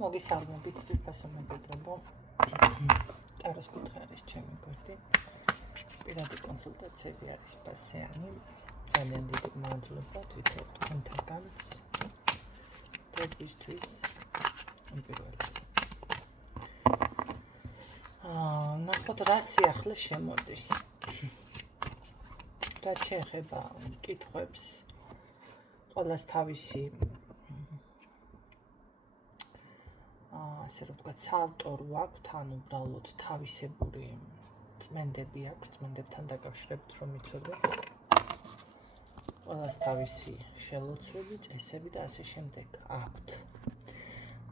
მოგესალმებით სულფასო მეგობრებო. ტაროს კუთხე არის ჩემი გვერდი. პირადი კონსულტაციები არის პასიანი. ძალიან დიდი მადლობა თვითონ თქვენთაგან დღეისთვის პირველს. ნახოთ რა სიახლე შემოდის. რა შეეხება კითხვებს ყველას თავისი ასე რომ ვთქვათ, საავტორო აქვს, თან უბრალოდ თავისებური წმენდები აქვს, წმენდებთან დაკავშირებით რომ იცოდეთ. ყველას თავისი შელოცვები, წესები და ასე შემდეგ აქვთ.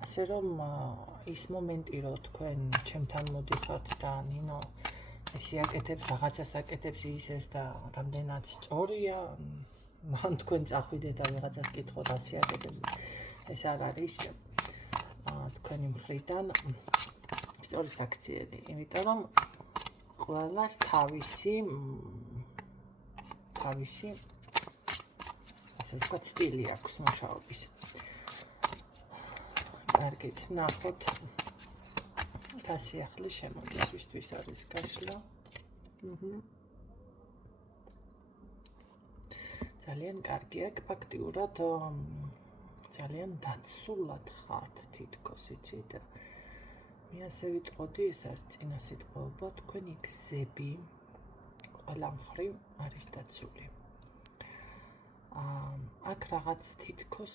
ასე რომ ის მომენტი, რომ თქვენ ჩემთან მოდიხართ და ნინო ესი აკეთებს, რაღაცას აკეთებს ის და რამდენად სწორია, მან თქვენ წახვიდეთ და რაღაცას კითხოთ ასე აკეთებს. ეს არ არის თქვენი მხრიდან სწორი საქციელი, იმიტომ რომ ყველას თავისი ასე ვთქვათ სტილი აქვს მუშაობის. კარგით, ნახოთ რა სიახლე შემოდის, ვისთვის არის გაშლა. ძალიან კარგი აქ ფაქტიურად ძალიან დაცულად ხართ თითქოს იცით. მე ასე ვიტყოდი, ეს არის წინა სიტყვაობა, თქვენი გზები ყველა მხრივ არის დაცული. აქ რაღაც თითქოს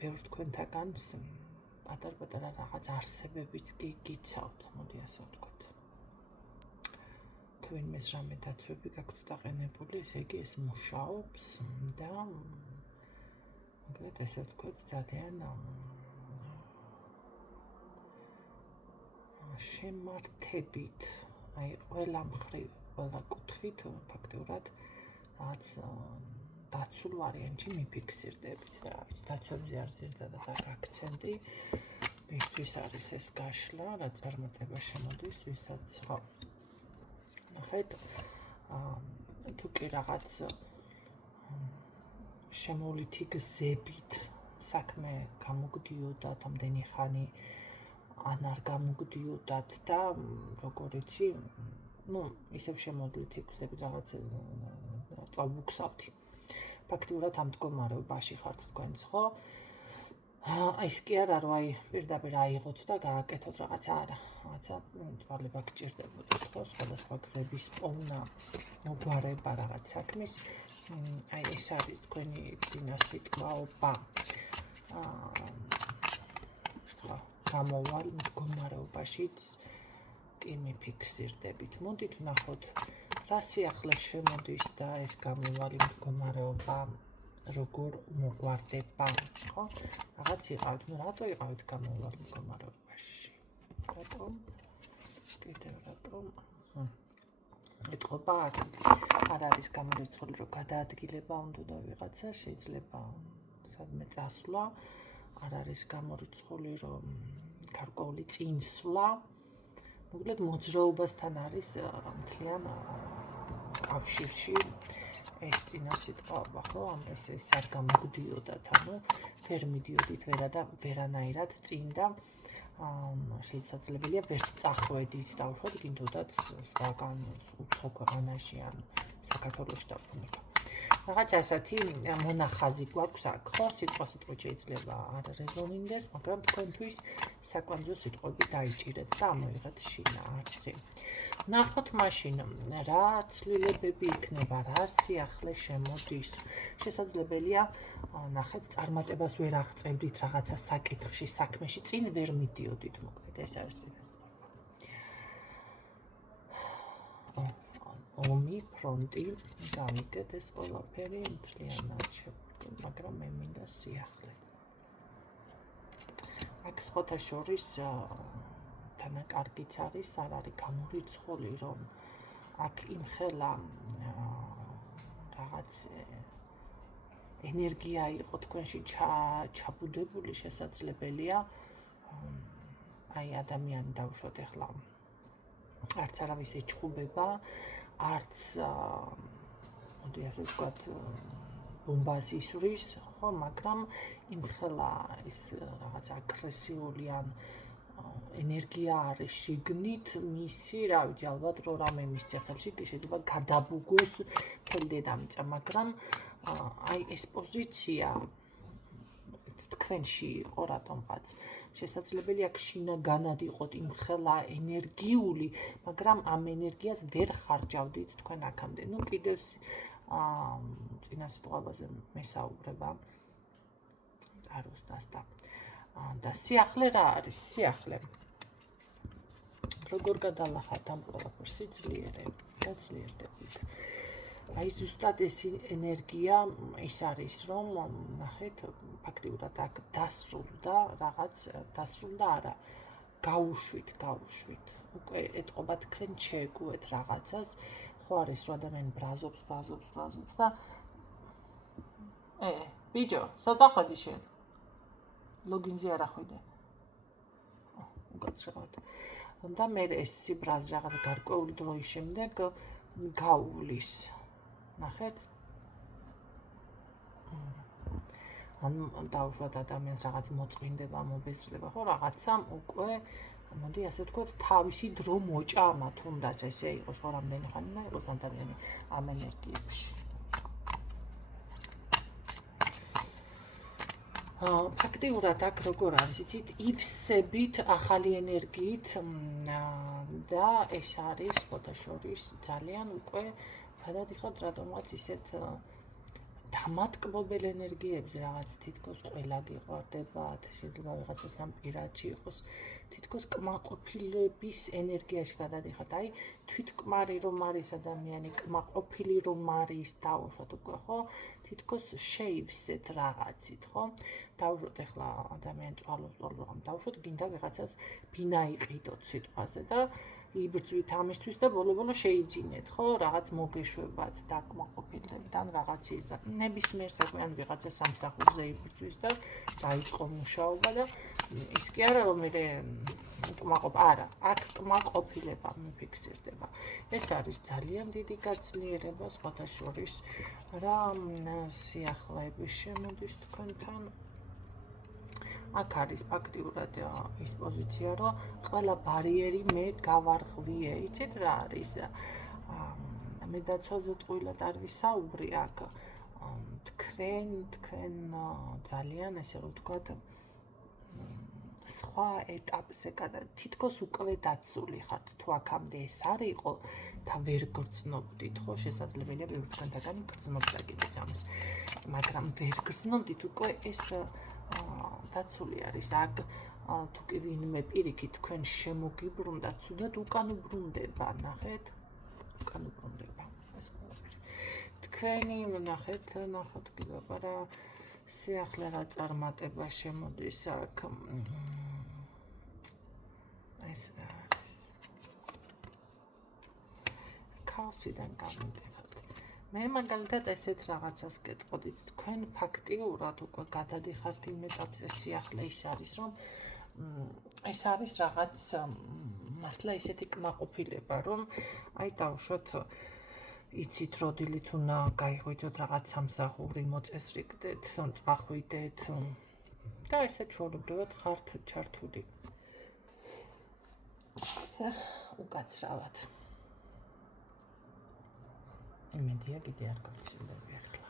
ბევრ თქვენთაგანს პატარ-პატარა რაღაც არსებებიც კი გიცავთ, მოდი ასე ვთქვათ. თუ ვინმეს რამე დაცვები გაქვთ დაყენებული, ესე იგი ეს მუშაობს და ესე ვთქვათ, ძალიან შემართებით, აი ყველა მხრივ, ყველა კუთხით ფაქტიურად რაც დაცულ ვარიანტში მიფიქსირდებით და რაც დაცვებზე არის ერთადად აქცენტი, ვისთვის არის ეს გაშლა, რა წარმატება შემოდის, ვისაც ხო. ნახეთ, თუ კი რაღაც შემოვლითი გზებით საქმე გამოგდიოდათ ამდენი ხანი ან არ გამოგდიოდათ და როგორ იცი, ისევ შემოვლითი გზებით რაღაც წავუგსავთ. ფაქტიურად ამ მდგომარეობაში ხართ თქვენც, ხო? ის კი არა, რომ აი პირდაპირ აიღოთ და გააკეთოთ რაღაცა, არა. რაღაცა თვალება გჭირდებოდეთ, ხო? სხვადასხვა გზების პოვნა, მოგვარება რაღაც საქმის. აი ეს არის თქვენი წინა სიტყვაობა. გამოვალ მდგომარეობაშიც კი მიფიქსირდებით. მოდით ვნახოთ რა სიახლე შემოდის და ეს გამოვალი მდგომარეობა როგორ მოგვარდება, ხო? რაღაც იყავით, რატო იყავით გამოვალი მდგომარეობაში? რატომ? კიდევ რატომ? ეთქობა არ არის გამორიცხული, რომ გადაადგილება უნდა და ვიღაცა შეიძლება სადმე წასვლა, არ არის გამორიცხული, რომ გარკვეული წინსვლა, მოკლედ მოძრაობასთან არის მთლიან კავშირში ეს წინა სიტყვაობა, ხო? ეს არ გამოგდიოდათ, ვერ მიდიოდით ვერანაირად წინ და შესაძლებელია ვერც წახვედით დავუშვათ, გინდოდათ სხვაგან უცხო ქვეყანაში ან საქართველოში დაბრუნება. რაღაც ასეთი მონახაზი გვაქვს აქ, ხო? სიტყვით შეიძლება არ რეზონინდეს, მაგრამ თქვენთვის საკვანძო სიტყვები დაიჭირეთ და ამოიღეთ შინაარსი. ნახოთ მაშინ რა ცვლილებები იქნება, რა სიახლე შემოდის. შესაძლებელია ნახეთ წარმატებას ვერ აღწევდით რაღაცა საკითხში, საქმეში, წინ ვერ მიდიოდით, მოკლედ ეს არის წინასწარი. ომი, ფრონტი, გავიგეთ ეს ყველაფერი მთლიანად შებრუნ, მაგრამ მე მინდა სიახლე. აქ სხვათა შორის თანაკარგიც არის, არ არის გამორიცხული, რომ აქ იმხელა რაღაც ენერგია იყო თქვენში ჩაბუდებული, შესაძლებელია აი ადამიანი დავუშვათ ახლა არც არავის ეჩხუბება, არც მოდი ასე ვთქვათ ბომბას ისვრის, ხო, მაგრამ იმხელა ის რაღაც აგრესიული ან ენერგია არის შიგნით მისი, რა ვიცი, ალბათ რო რამე მისცე ხელში, შეიძლება გადაბუგვეს მთელი დედამიწა, მაგრამ აი ეს პოზიცია თქვენში იყო რატომღაც შესაძლებელი აქ შინაგანად იყოთ იმხელა ენერგიული, მაგრამ ამ ენერგიას ვერ ხარჯავდით თქვენ აქამდე. ნუ კიდევ წინა სიტყვაზე მესაუბრება აროსდას და სიახლე რა არის? სიახლე როგორ გადალახათ ამ ყველაფერს? გაძლიერდებით. აი ზუსტად ეს ენერგია ის არის, რომ ნახეთ, ფაქტიურად აქ დასრულდა არა, გაუშვით. უკვე ეტყობა თქვენ შეეგუეთ რაღაცას, ხო არის რომ ადამიანი ბრაზობს და ბიჭო, საწახვედი შენ. ლოგინზე არ ახვიდე. უკაცრავად. და მე ეს სიბრაზ რაღაც გარკვეული დროის შემდეგ გაუვლის. ნახეთ? ან დაუშვათ ადამიანს რაღაც მოწყინდება, მობეზრდება, ხო, რაღაცამ უკვე მოდი ასე ვთქვათ, თავისი დრო მოჭა ამა თუნდაც ესე იყოს, ხო, რამდენი ხანი უნდა იყოს ადამიანი ამ ენერგიებში. ფაქტიურად აქ როგორ არის, იცით, ივსებით ახალი ენერგიით და ეს არის შორის ძალიან უკვე გადადიხართ რატომღაც ისეთ დამატკბობელ ენერგიებზე, რაღაც თითქოს ყველა გიყვარდებათ, შეიძლება ვიღაცას ამ პირადში იყოს, თითქოს კმაყოფილების ენერგიაში გადადიხართ. აი, თვითკმარი რომ არის ადამიანი, კმაყოფილი რომ არის, დაუშვათ უკვე, ხო? თითქოს შეივსეთ რაღაცით, ხო? დაუშვათ ახლა ადამიანი წვალობს, დაუშვათ გინდა ვიღაცას ბინა იყიდოთ სიტყვაზე და იბრძვით ამისთვის და ბოლო შეიძინეთ, ხო? რაღაც მოგეშვებათ, დაკმაყოფილდებით ან რაღაცის და ნებისმიერ საქმეan ვიღაცა სამსახურზე იბრძვის და დაიწყო მუშაობა და ის კი არა რომ მე არა, აქ კმაყოფილება მიფიქსირდება. ეს არის ძალიან დიდი გაძლიერება, სხვათა შორის რა სიახლეების შემოდის თქვენთან. აქ არის ფაქტიურად ის პოზიცია, რომ ყველა ბარიერი მე გავარღვიე. იცით რა არის? მე დაცვაზე ტყუილად არ ვისაუბრი აქ. თქვენ ძალიან ესე რომ ვთქვათ, სხვა ეტაპზე თითქოს უკვე დაცული ხართ. თუ აქამდე ეს არ იყო და ვერ გრძნობდით, ხო, შესაძლებელია ბევრი თქვენთაგანი გრძნობდა კიდეც ამას. მაგრამ ვერ გრძნობდით, უკვე ეს დაცული არის. აქ თუ კი ვინმე პირიქით თქვენ შემოგიბრუნდათ, ცუდად უკან უბრუნდება, ნახეთ? უკან უბრუნდება ეს ყველაფერი. თქვენი ნახეთ კიდევ რა სიახლე რა წარმატება შემოდის აქ. ეს რა არის? ქაოსიდან გამოდიხართ. მე მაგალითად ესეთ რაღაცას გეტყოდით, თქვენ ფაქტიურად უკვე გადადიხართ იმ ეტაპზე სიახლე ის არის, რომ ეს არის რაღაც მართლა ისეთი კმაყოფილება, რომ აი დავუშვათ იცით როდილით უნდა გაიღვიძოთ რაღაც სამსახური, მოწესრიგდეთ, წახვიდეთ და ესე ჩვეულებრივად ხართ ჩართული. უკაცრავად. იმედია კიდე არ გავცილდები ახლა.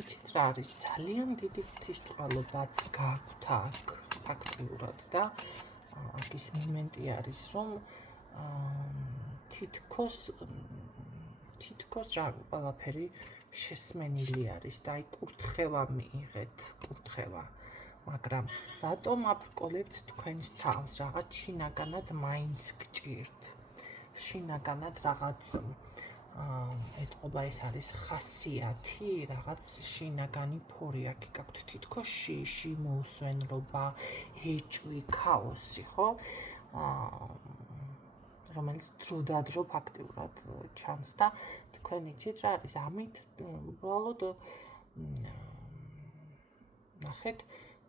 იცით რა არის, ძალიან დიდი ღვთისწყალობაც გაქვთ აქ ფაქტიურად და აქ ის მომენტი არის, რომ თითქოს რა ყველაფერი შესმენილი არის და აი კურთხევა მიიღეთ, მაგრამ რატომ აბრკოლებთ თქვენს თავს, რაღაც შინაგანად მაინც გჭირთ. შინაგანად რაღაც ეტყობა ეს არის ხასიათი, რაღაც შინაგანი ფორი აქ გაქვთ, თითქოს შიში, მოუსვენრობა, ეჭვი, ქაოსი, ხო? რომელიც დრო ფაქტიურად ჩანს და თქვენ იცით რა არის, ამით უბრალოდ ნახეთ,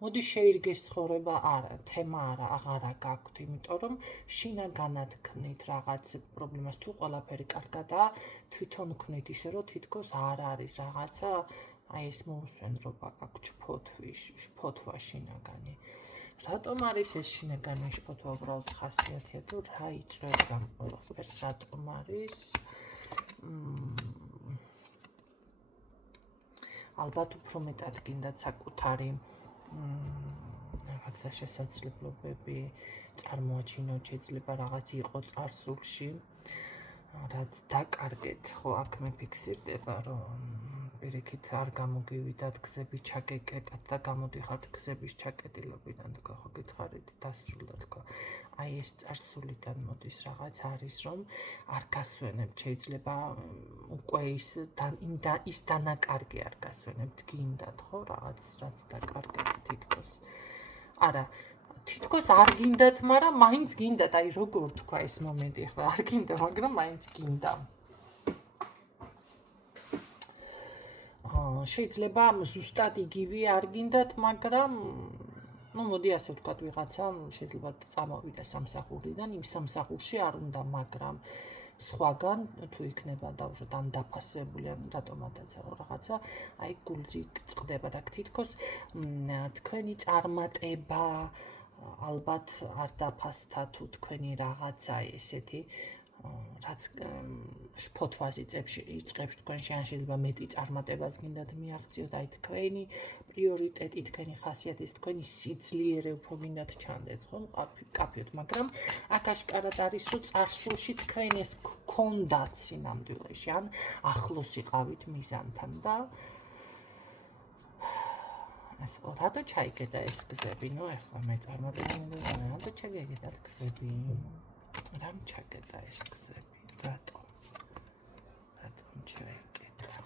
მოდი შეირგეს ცხოვრება, არა, თემა არა, აღარა გაქვთ, იმიტომ რომ შინაგანად ქნით რაღაც პრობლემას, თუ ყველაფერი კარგადაა, თვითონ ქნით ისე, რომ თითქოს არ არის რაღაცა, აი ეს მოусვენრობა გაქვთ, შფოთვა შინაგანი. რატომ არის ეს შინაგანი შფოთვა უბრალოდ ხასიათია, თუ რა იწვევს ამ ყველაფერს, რატომ არის? ალბათ უფრო მეტად გინდათ საკუთარი რაღაცა შესაძლებლობები წარმოაჩინოთ, შეიძლება რაღაც იყო წარსულში, რაც დაკარგეთ, ხო, აქ მეფიქსირდება, რომ პირიქით არ გამოგივიდათ, გზები ჩაგეკეტათ და გამოდიხართ გზების ჩაკეტილობიდან, თქო, ხო გითხარით, დასრულდა, თქო. აი ეს წარსულიდან მოდის რაღაც არის, რომ არ გასვენებთ, შეიძლება უკვე ის დანაკარგი არ გასვენებთ, გინდათ, ხო, რაღაც რაც დაკარგეთ თითქოს. არა, თითქოს არ გინდათ, მაგრამ მაინც გინდათ, აი როგორ თქვა ეს მომენტი, ახლა არ გინდა, მაგრამ მაინც გინდა. შეიძლება ზუსტად იგივე არ გინდათ, მაგრამ მოდი ასე ვთქვათ, ვიღაცა შეიძლება წამოვიდა სამსახურიდან, იმ სამსახურში არ უნდა, მაგრამ სხვაგან თუ იქნება დავუშვათ ან დაფასებული, ან რატომადაც რაღაცა, აი გულზი წყდება და თითქოს თქვენი წარმატება ალბათ არ დაფასდა თუ თქვენი რაღაცა ესეთი რაც შფოთვას იწყებს თქვენში, ან შეიძლება მეტი წარმატებას გინდათ მიაღწიოთ, აი თქვენი პრიორიტეტი, თქვენი ხასიათის, თქვენი სიძლიერე უფრო გინდათ ჩანდეთ, ხო? მკაფიოდ, მაგრამ აქ აშკარად არის, რომ წარსულში თქვენ ეს გქონდათ სინამდვილეში, ან ახლოს იყავით მიზანთან და ეს რატო ჩაიგედა ეს გზები? ნუ ახლა მე წარმატებული ვარ, რატო ჩაიგედა გზები? რამ ჩაგედა ეს გზები? რატომ ჩაიგედა?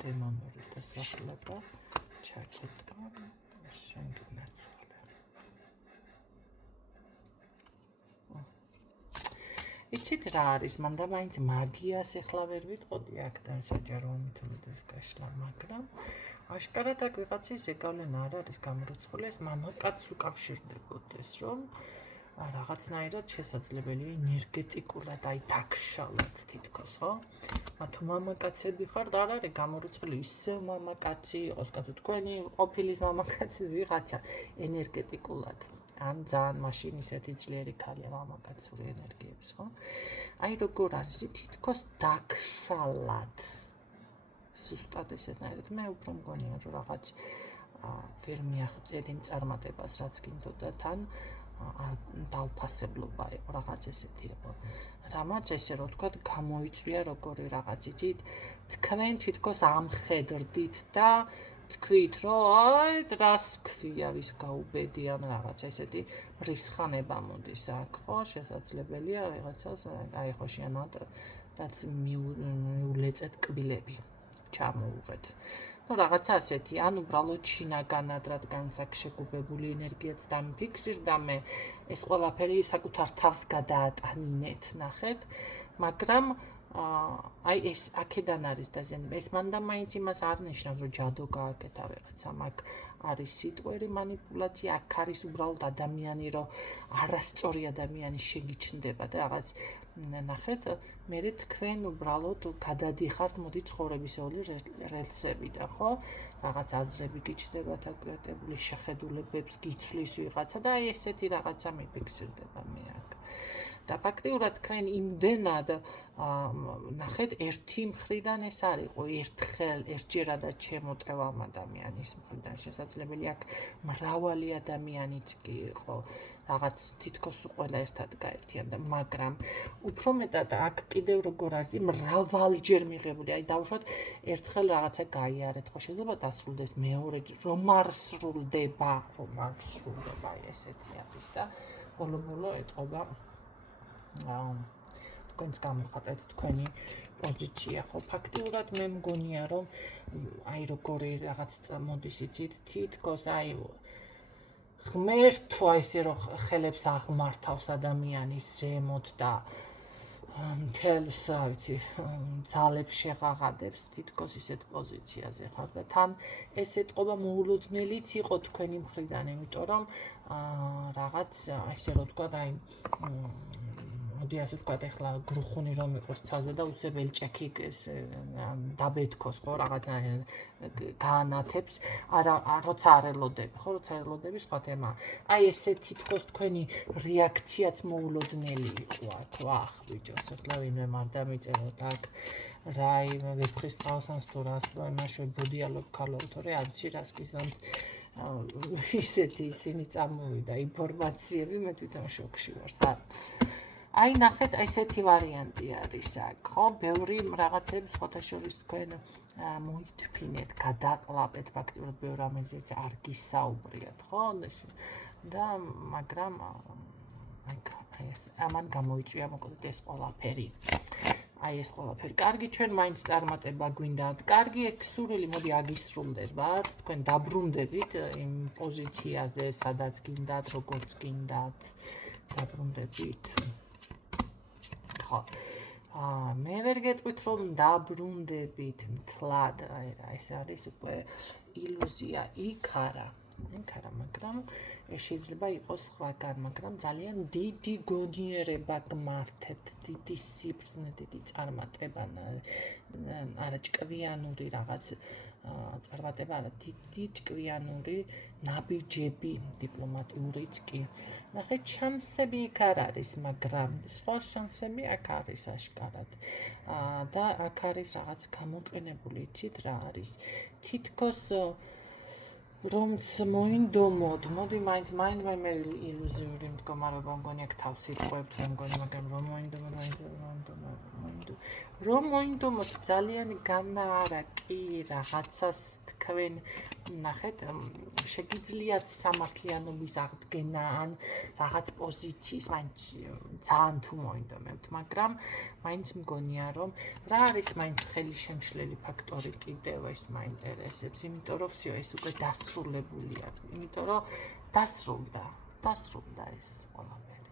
დემონური დასახლება ჩაგედა შემდგნაცვალე. იცით რა არის? მან და მაინც მაგიას ეხლა ვერ ვიტყოდი აქთან საჯარო მითუმეტეს გაშლა, მაგრამ აშკარად აქ ვიღაცის ზეგავლენა არ არის გამორიცხული, ეს მამაკაცს უკავშირდებოდეს, რომ რაღაცნაირად შესაძლებელია ენერგეტიკულად აი დაგშალოთ თითქოს, ხო? თუ მამაკაცები ხართ, არ არის გამორიცხული ისევ მამაკაცი იყოს, კაცო, თქვენი ყოფილის მამაკაცი ვიღაცა ენერგეტიკულად. ან ძალიან მაშინ ისეთი ძლიერი ქალია მამაკაცური ენერგიების, ხო? აი როგორ არის, თითქოს დაგშალათ. ზუსტად ესეთნაირად. მე უფრო მგონია, რომ რაღაც ვერ მიაღწიეთ იმ წარმატებას, რაც გინდოდა თან. დავფასებლობა იყო, რაღაც ესეთი იყო. რამაც ესე რომ ვთქვათ, გამოიწვია როგორი რაღაც, იცით, თქვენ თითქოს ამხედრდით და თქვით, რომ აი, რას ქვია, ვის გაუბედიან რაღაც ესეთი რისხანება მოდის აქ, ხო, შესაძლებელია ვიღაცას, აი ხო შენად რაც მიულეწეთ კბილები, ჩამოუღეთ. ну რაღაცა ასეთი, ან უბრალოდ შინაგანად, რადგან აქ შეგუბებული ენერგიაც დამიფიქსირდა მე, ეს ყველაფერი საკუთარ თავს გადაატანინეთ, ნახეთ, მაგრამ აი ეს აქედან არის დაზიანება. ეს მანდა მაინც იმას არ ნიშნავს, რომ ჯადო გააკეთა ვიღაცამ, აქ არის სიტყვერი манипуляция, აქ არის უბრალოდ ადამიანი, რომ არასწორი ადამიანი შეგიჩნდება და რაღაც ნახეთ, მე თქვენ უბრალოდ გადადიხართ მოდი ცხოვრებისეული რელსებიდან, ხო? რაღაც აზრები გიჩნდებათ აკრიტებული, შეხედულებებს გიცვლის ვიღაცა და აი ესეთი რაღაცა მიფიქსირდება მე აქ. და ფაქტიურად თქვენ იმდენად ნახეთ, ერთი მხრიდან ეს არისო, ერთჯერადად შემოტევა ამ ადამიანის მხრიდან, შესაძლებელია აქ მრავალი ადამიანიც კი იყო, რაღაც თითქოს ყველა ერთად გაერთიანდა, მაგრამ უფრო მეტად აქ კიდევ როგორ არის, მრავალჯერ მიღებული, აი დავუშვათ, ერთხელ რაღაცა გაიარეთ, ხო შეიძლება დასრულდეს მეორე, რომ არ სრულდება, აი ესეთი არის და ბოლო ეტყობა თქვენს გამოხატეთ თქვენი პოზიცია, ხო, ფაქტიურად მე მგონია, რომ აი როგორი რაღაც მოდის, იცით, თითქოს აი ღმერთო ესე რომ ხელებს აღმართავს ადამიანის ზემოთ და მთელს, რა ვიცი, ძალებს შეღაღადებს თითქოს ისეთ პოზიციაზე ხარ და თან ეს ეთყობა მოულოდნელიც იყო თქვენი მხრიდან, იმიტომ რომ რაღაც ესე რომ თქვა და მოდი ასე ვთქვა, ეხლა გრუხუნი რომ იყოს ცაზე და უცებ ელჭექი დაბეთქოს, ხო, რაღაცა გაანათებს, როცა არ ელოდები, ხო, როცა ელოდები, სხვა თემა. აი ესე თითქოს თქვენი რეაქციაც მოულოდნელი იყო აქ, ვახ, ბიჭოს, ეხლა ვინმე არ დამიწეროთ აქ რა ვეფხის ტყავსანს თუ რას მაშობოდიალობ ქალო, თორე არ ვიცი რას გიზამთ ისეთი ისინი წამოვიდა ინფორმაციები, მე თვითონ შოკში ვარ, სად. აი ნახეთ, ესეთი ვარიანტი არის აქ, ხო? ბევრი რაღაცებს სხვათა შორის თქვენ მოითფინეთ, გადაყლაპეთ, ფაქტიურად ბევრ რამეზეც არ გისაუბრიათ, ხო? და მაგრამ აი ეს ამან გამოიწვია მოკლედ ეს ყველაფერი. აი ეს ყველაფერი. კარგი, ჩვენ მაინც წარმატება გვინდათ. კარგი, ეს სურვილი მოდი აგისრულდებათ. თქვენ დაბრუნდებით იმ პოზიციაზე, სადაც გინდათ, როგორც გინდათ. დაბრუნდებით. ხო. მე ვერ გეტყვით, რომ დაბრუნდებით მთლად. ეს არის უკვე ილუზია, იქ არა, მაგრამ შეიძლება იყოს სხვაგან, მაგრამ ძალიან დიდი გონიერება გმართეთ, დიდი სიბრძნე, დიდი წარმატება, არა ჭკვიანური რაღაც წარმატება, არა დიდი ჭკვიანური ნაბიჯები, დიპლომატიურიც კი. ნახეთ, შანსები იქ არ არის, მაგრამ სხვა შანსები აქ არის აშკარად. და აქ არის რაღაც გამოყენებული, იცით რა არის? თითქოს რომც მოინდომოდ, მოდი მაინც მე ილუზიური მდგომარეობა მგონი აქ თავს იტყვევთ, მგონი, მაგრამ რომ მოინდომოდ ძალიან განაარა კი რაღაცას თქვენ ნახეთ, შეგიძლიათ სამართლიანობის აღდგენა ან რაღაც პოზიციის მაინც ძალიან თუ მოინდომებთ, მაგრამ მაინც მგონია რომ რა არის მაინც ხელისშემშლელი ფაქტორი კიდევ ეს მაინტერესებს, იმიტომ რომ всё ეს უკვე დასრულებულია, იმიტომ რომ დასრულდა ეს ყველაფერი.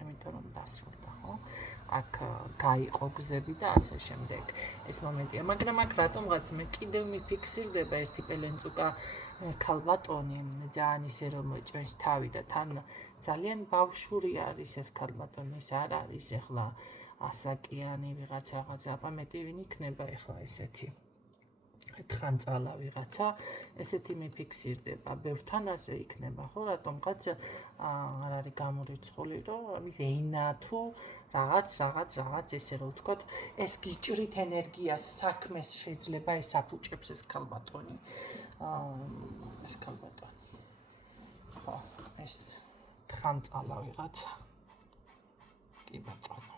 იმიტომ რომ დასრულდა, ხო? აქ გაიყო გზები და ასე შემდეგ. ეს მომენტია, მაგრამ აქ რატომღაც მე კიდევ მიფიქსირდება ერთი პელენწუკა ქალბატონი, ძალიან ისე რომ ჭვენს თავი და თან ძალიან ბავშვური არის ეს ქალბატონი, ეს არ არის ეხლა ასაკიანი ვიღაცა, აბა მეტი ვინ იქნება ეხლა ესეთი. თხანწალა ვიღაცა, ესეთი მიფიქსირდება, ბევრთან ასე იქნება, ხო, რატომღაც არ არის გამორიცხული, რომ ის ენა თუ რაღაც ესე რომ ვთქვათ, ეს გიჭრით ენერგიას, საქმეს შეიძლება ეს აფუჭებს ეს ქალბატონი. ხო, ეს თხანწალა ვიღაცა. კი ბატონო.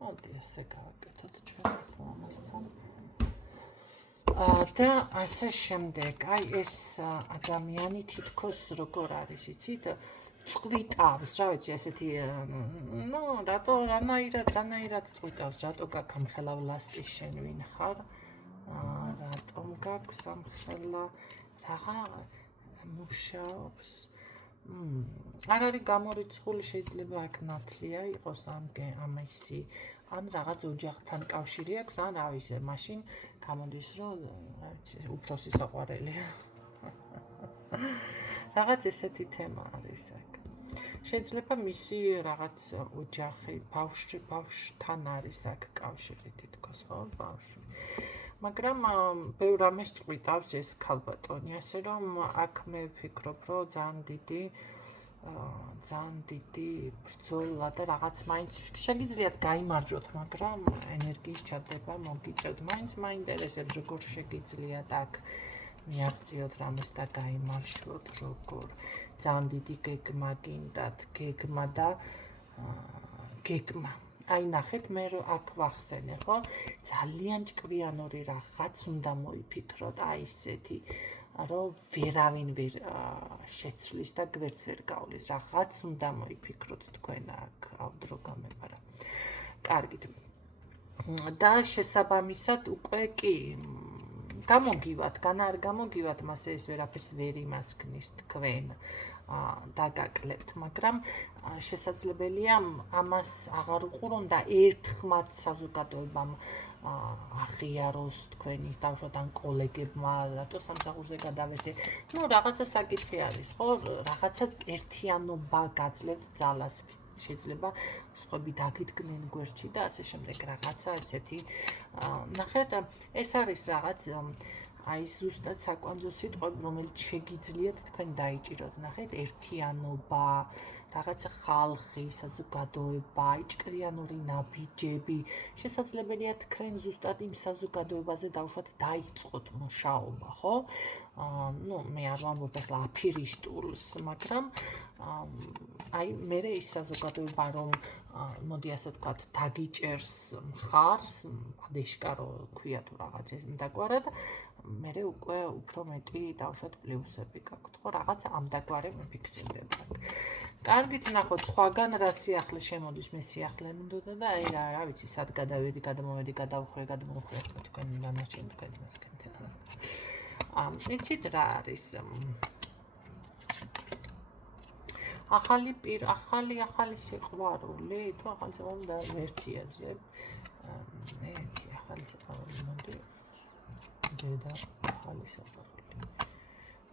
მოდი ესე გავაკეთოთ ჩვენ ამასთან. და ასე შემდეგ, აი ეს ადამიანი თითქოს როგორ არის, იცით? წვიტავს, რა ვიცი, ესეთი, რანაირად წვიტავს, რატო გაქვს ამხელა ვლასტი შენ ვინ ხარ? რატომ გაქვს ამხელა რაღა მუშაობს? არ არის გამორიცხული, შეიძლება აქ ნათლია იყოს ამისი, ან რაღაც ოჯახთან კავშირი აქვს, ან რა ვიცი, მაშინ გამოდის, რომ რა ვიცი, უფროსი საყვარელი. რაღაც ესეთი თემა არის აქ. შეიძლება მისი რაღაც ოჯახი, ბავშვთან არის აქ კავშირი თითქოს, ხო, ბავშვი. მაგრამ ბევრ რამეს წვიტავს ეს ქალბატონი, ასე რომ აქ მე ვფიქრობ, რომ ძალიან დიდი ბრძოლა და რაღაც მაინც შეგიძლიათ გაიმარჯვოთ, მაგრამ ენერგიის ჩადება მოგიწევთ. მაინც მაინტერესებს, როგორ შეგიძლიათ აქ მიაღწიოთ რამეს და გაიმარჯვოთ, როგორ ძალიან დიდი გეგმა გინდათ, გეგმა. აი ნახეთ, მე აქ ვახსენე, ხო? ძალიან ჭკვიანური რაღაც უნდა მოიფიქროთ, აი ესეთი, რომ ვერავინ ვერ შეცვლის და გვერდს ვერ გავლის. რაღაც უნდა მოიფიქროთ თქვენ აქ ავდრო გამეპარა. კარგით. და შესაბამისად უკვე კი გამოგივათ, არ გამოგივათ, მასე ეს ვერაფერს ვერ იმასქნის თქვენ. დაგაკლებთ, მაგრამ შესაძლებელია ამას აღარ უყურონ და ერთხმად საზოგადოებამ აღიაროს თქვენი დავუშვათ ან კოლეგებმა, რატო სამსახურზე გადავედე. რაღაცა საკითხი არის, ხო? რაღაცა ერთიანობა გაძლევთ ძალას. შეიძლება სხვები დაგიდგნენ გვერდში და ასე შემდეგ რაღაცა ესეთი. ნახეთ, ეს არის რაღაც აი ზუსტად საკვანძო სიტყვები, რომელიც შეგიძლიათ თქვენ დაიჭიროთ. ნახეთ, ერთიანობა, რაღაცა ხალხი, საზოგადოება, ჭკვიანური ნაბიჯები. შესაძლებელია თქვენ ზუსტად იმ საზოგადოებაზე დავუშვათ დაიწყოთ მუშაობა, ხო? მე არ ვამბობ ახლა აფირისტულს, მაგრამ აი მე ის საზოგადოება რომ მოდი ასე ვთქვათ დაგიჭერს მხარს, ადეშკარო ქვია თუ რაღაც ეს დაგვარად, მე უკვე უფრო მეტი დავუშვათ პლუსები გაქვთ, ხო, რაღაც ამ დაგვარი მიფიქსირდება. კარგით, ნახოთ, სხვაგან რა სიახლე შემოდის, მე სიახლე მინდოდა და აი რა ვიცი, სად გადავედი, გადამოვედი, გადავხვე, თქვენ დანარჩენი თქვენ მასკენ. იცით რა არის? ახალი სიყვარული, თუ ახალი სიყვარული და ვერციაზე. მე ახალი სიყვარული მომდი. დედა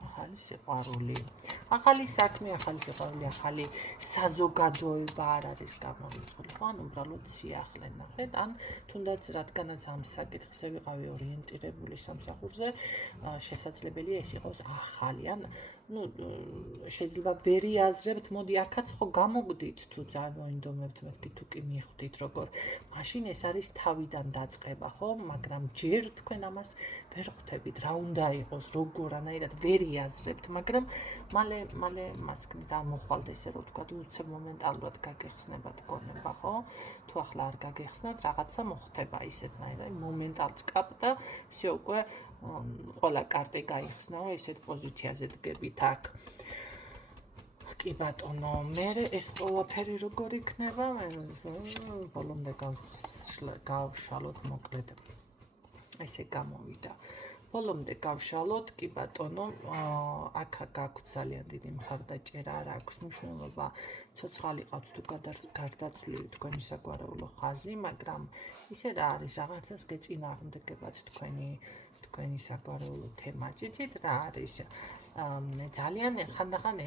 ახალი სიყვარული. ახალი საქმე, ახალი სიყვარული, ახალი საზოგადოება არ არის გამომიწყული, ხო? ან უბრალოდ სიახლე ნახეთ, ან თუნდაც რადგანაც ამ საკითხზე ვიყავი ორიენტირებული სამსახურზე, შესაძლებელია ეს იყოს ახალი, ან შეიძლება ვერ იაზრებთ, მოდი აქაც ხო გამოგდით თუ წარმოინდომებთ მეთქი თუ კი მიხვდით როგორ. მაშინ ეს არის თავიდან დაწყება, ხო? მაგრამ ჯერ თქვენ ამას ვერ ხვდებით, რა უნდა იყოს, როგორანაირად ვერ იაზრებთ, მაგრამ მალე მას მოხვალთ ესე რომ ვთქვათ, უცებ მომენტალურად გაგეხსნება თქონება, ხო? თუ ახლა არ გაგეხსნათ, რაღაცა მოხდება ისეთნაირად, მომენტალ წკაპ და всё უკვე ყველა კარტი გაიხსნაო, ესეთ პოზიციაზე დგებით აქ. კი ბატონო, მე ეს ყველაფერი როგორ იქნება? ბოლომდე გავშალოთ მოკლედ. ესე გამოვიდა. ბოლომდე გავშალოთ, კი ბატონო, აქ გაქვთ ძალიან დიდი მხარდაჭერა, არ აქვს მნიშვნელობა, ცოცხალი ყავთ თუ გარდაცვლილი თქვენი საგვარეულო ხაზი, მაგრამ ისე რა არის, რაღაცას გეწინააღმდეგებათ თქვენი საგვარეულო თემა. იცით რა არის? ძალიან ხანდახან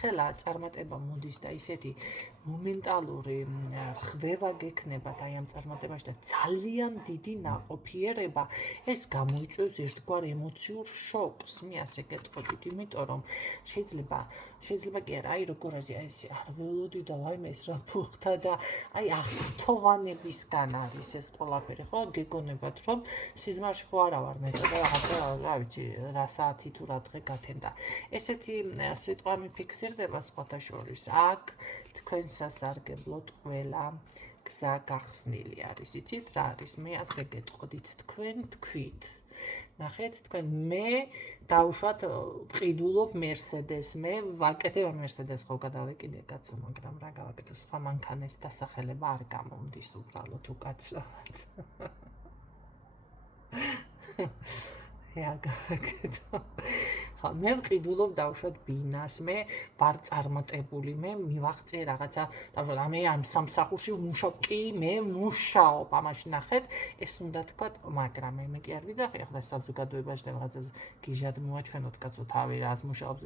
ხელა წარმატება მოდის და ისეთი მომენტალური ხვევა გექნებათ აი ამ წარმატებაში და ძალიან დიდი ნაყოფიერება, ეს გამოიწვევს ერთგვარ ემოციურ შოკს. მე ასე გეტყოდით, იმიტომ რომ შეიძლება კი არა, აი როგორ არის, ეს არ ველოდი და ვაიმე ეს რა ფუხთა და აი აღფრთოვანებისგან არის ეს ყველაფერი, ხო? გეგონებათ რომ სიზმარში ხო არა ვარ ნეტო და რაღაცა რა ვიცი, რა საათი თუ რა დღე გათენდა. ესეთი სიტყვა მიფიქსირდება სხვათა შორის. აქ თქვენ სასარგებლოდ ყველა გზა გახსნილი არის. იცით რა არის? მე ასე გეტყოდით, თქვენ თქვით. ნახეთ, თქვენ მე დავუშვათ ვყიდულობ მერსედეს, მე ვაკეთებ მერსედეს, ხო გადავეკიდე კაცო, მაგრამ რა გავაკეთო, სხვა მანქანის დასახელება არ გამომდის უბრალოდ უკაცრავად. მე ვყიდულობ დავუშვათ ბინას, მე ვარ წარმატებული, მე მივაღწიე რაღაცა, დავუშვათ მე ამ სამსახურში ვმუშაობ, კი მე ვმუშაობ, ამაში ნახეთ, ეს უნდა თქვათ, მაგრამ მე კი არ ვიძახი ახლა საზოგადოებაში და რაღაცას გიჟად მოვაჩვენოთ კაცო თავი რას მუშაობს,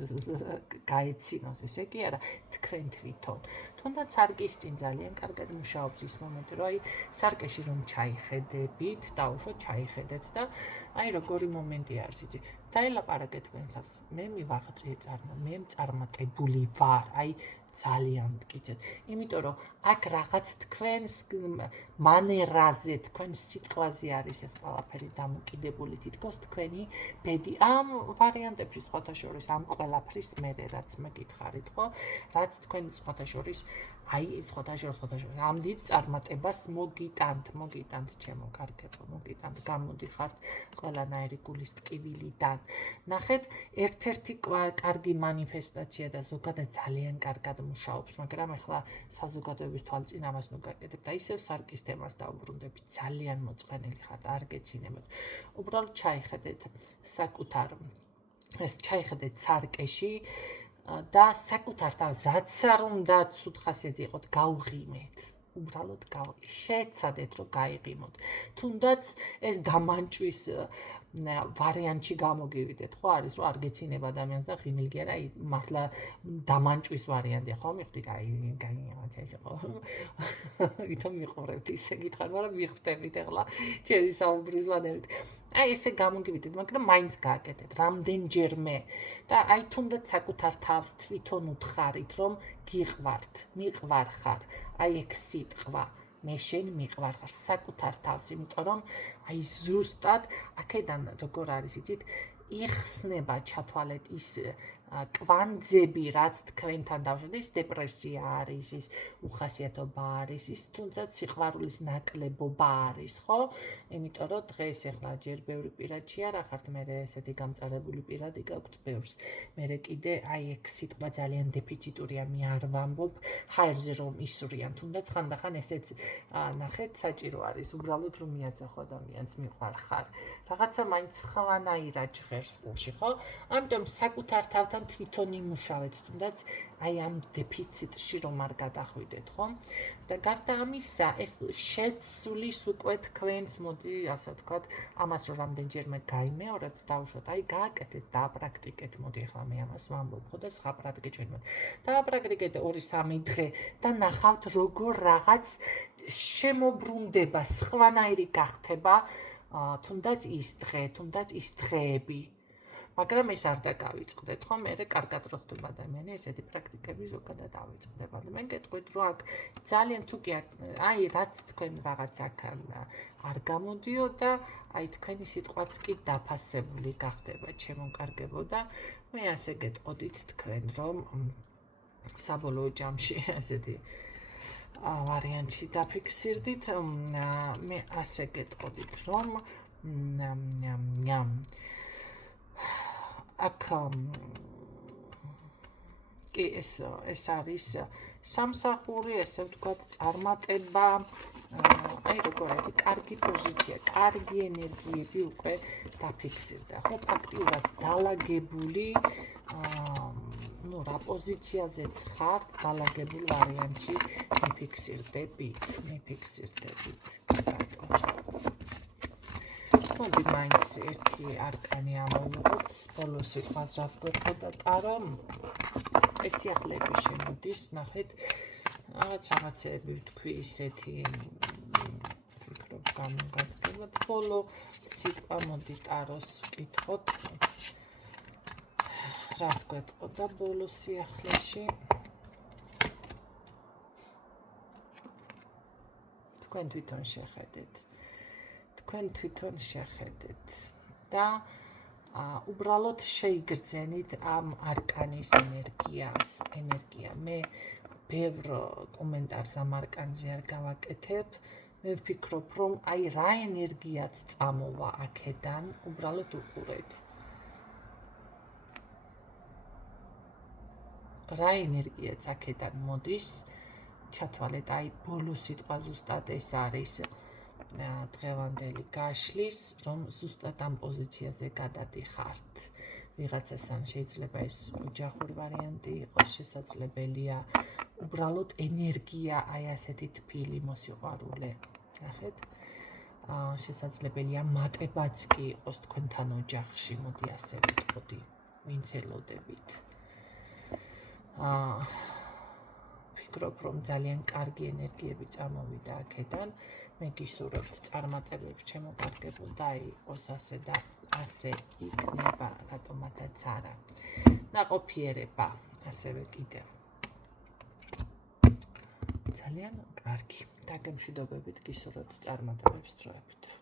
გაეცინოს, ესე კი არა, თქვენ თვითონ. თუნდაც სარკის წინ ძალიან კარგად მუშაობს ის მომენტი, რომ აი სარკეში რომ ჩაიხედებით, დავუშვათ ჩაიხედეთ და აი როგორი მომენტი არის, იცი. დაელაპარაკეთ თქვენთან, მე მივაღწიე მე წარმატებული ვარ, აი ძალიან მტკიცეთ, იმიტომ რომ აქ რაღაც თქვენს მანერაზე, თქვენს სიტყვაზე არის ეს ყველაფერი დამოკიდებული, თითქოს თქვენი ბედი ამ ვარიანტებში სხვათა შორის, ამ ყველაფრის მერე რაც მეკითხარით, ხო? რაც თქვენ სხვათა შორის აი სხვათა შორის ამ დიდ წარმატებას მოგიტანთ, ჩემო კარგებო, მოგიტანთ, გამოდიხართ ყველანაირი გულის ტკივილიდან. ნახეთ, ერთ-ერთი კარგი მანიფესტაცია და ზოგადად ძალიან კარგად მუშაობს, მაგრამ ახლა საზოგადოების თვალწინ ამას ნუ გაკეთებ და ისევ სარკის თემას დაუბრუნდებით, ძალიან მოწყენილი ხართ, არ გეცინებოდ. უბრალოდ ჩაიხედეთ საკუთარ, ეს ჩაიხედეთ სარკეში, და საკუთარ თავს რაც არ უნდა ცუდ ხასიათზე იყოთ, გავღიმეთ. უბრალოდ შეცადეთ რომ გაიღიმოთ. თუნდაც ეს დამანჭვის ვარიანტში გამოგივიდეთ, ხო არის რომ არ გეცინება ადამიანს და ღიმილი კი არა, მართლა დამანჭვის ვარიანტია, ხო მიხვდით, ეს იყო. ვითომ მიყურებთ ისე გითხარ, მაგრამ მიხვდებით ახლა ჩემი საუბრის ვადებით. ესე გამოგივიდეთ, მაგრამ მაინც გააკეთეთ რამდენჯერმე და თუნდაც საკუთარ თავს თვითონ უთხარით, რომ გიყვართ, მიყვარ ხარ. ეგ სიტყვა მე შენ მიყვარ ხარ საკუთარ თავს, იმიტომ რომ ზუსტად აქედან როგორ არის იცით, იხსნება ჩათვალეთ ის კვანძები, რაც თქვენთან დავშოთ, ის დეპრესია არის, ის უხასიათობა არის, ის თუნდაც სიყვარულის ნაკლებობა არის, ხო? იმიტომ რომ დღეს ახლა ჯერ ბევრი პირადში არ ახართ, მე ესეთი გამწარებული პირადი გაქვთ ბევრს. მე კიდე ეგ სიტყვა ძალიან დეფიციტურია, მე არ ვამბობ ჰაერზე რომ ისვრიან, თუნდაც ხანდახან ესეც ნახეთ საჭირო არის, უბრალოდ რომ მიაძახო ადამიანს მიყვარ ხარ. რაღაცა მაინც ხვანაირად ჟღერს გულში, ხო? ამიტომ საკუთარ თავთან თვითონ იმუშავეთ, თუნდაც ამ დეფიციტში რომ არ გადახვიდეთ, ხო? და გარდა ამისა, ეს შეცვლის უკვე თქვენს, მოდი ასე ვთქვათ, ამას რომ რამდენჯერმე გაიმეორებთ, დავუშვათ, გააკეთეთ, დააპრაქტიკეთ, მოდი ახლა მე ამას ვამბობ, ხო და სხვა პრაქტიკეთ. დააპრაქტიკეთ 2-3 დღე და ნახავთ როგორ რაღაც შემოbrunდება, სხვანაირი გახდება, თუნდაც ის დღე, თუნდაც ის დღეები. მაგრამ ეს არ დაგავიწყდეთ, ხო? მე კარგად რო ხდება ადამიანი, ესეთი პრაქტიკები ზოგადად ავიწყდება. და მე გეტყვით, რომ აქ ძალიან თუ კი რაც თქვენ რაღაც აქ არ გამოდიო და თქვენი სიტყვაც კი დაფასებული გახდება, ჩემონკარგებო და მე ასე გეტყოდით თქვენ, რომ საბოლოო ჯამში ესეთი ვარიანტში დაფიქსირდით, მე ასე გეტყოდით, რომ აქ კი ეს არის სამსახური, ესე ვთქვათ, წარმატება, როგორ არის, კარგი პოზიცია, კარგი ენერგიები უკვე დაფიქსირდა, ხო, ფაქტიურად დალაგებული, რა პოზიციაზეც ხართ, დალაგებულ ვარიანტში მიფიქსირდებით. მოდი მაინც ერთი არკანი ამოვიღოთ, ბოლოს სიტყვას რას გვექოდა ტარო, ეს სიახლეები შემოდის, ნახეთ, რაღაცეები ვთქვი ისეთი, ვფიქრობ გამოგადგებათ, ბოლო სიტყვა მოდი ტაროს ვკითხოთ, რას გვექოდა ბოლო სიახლეში, თქვენ თვითონ შეხედეთ და უბრალოდ შეიგრძენით ამ არკანის ენერგია. მე ბევრ კომენტარს ამ არკანზე არ გავაკეთებ, მე ვფიქრობ, რომ რა ენერგიაც წამოვა აქედან, უბრალოდ უყურეთ. რა ენერგიაც აქედან მოდის, ჩათვალეთ, ბოლო სიტყვა ზუსტად ეს არის დღევანდელი გაშლის, რომ ზუსტად ამ პოზიციაზე გადადიხართ. ვიღაცასთან შეიძლება ეს ოჯახური ვარიანტი იყოს, შესაძლებელია უბრალოდ ენერგია, ასეთი თბილი მოსიყვარულე. ნახეთ? შესაძლებელია მატებაც კი იყოს თქვენთან ოჯახში, მოდი ასე ვიტყოდი, ვინც ელოდებით. ვფიქრობ, რომ ძალიან კარგი ენერგიები წამოვიდა აქედან. მე გისურვებთ წარმატებებს ჩემოკარგებო და იყოს ასე და ასე იქნება, რატომათაც არა. ნაყოფიერება, ასევე კიდევ. ძალიან კარგი. დაგემშვიდობებით, გისურვებთ წარმატებებს დროებით.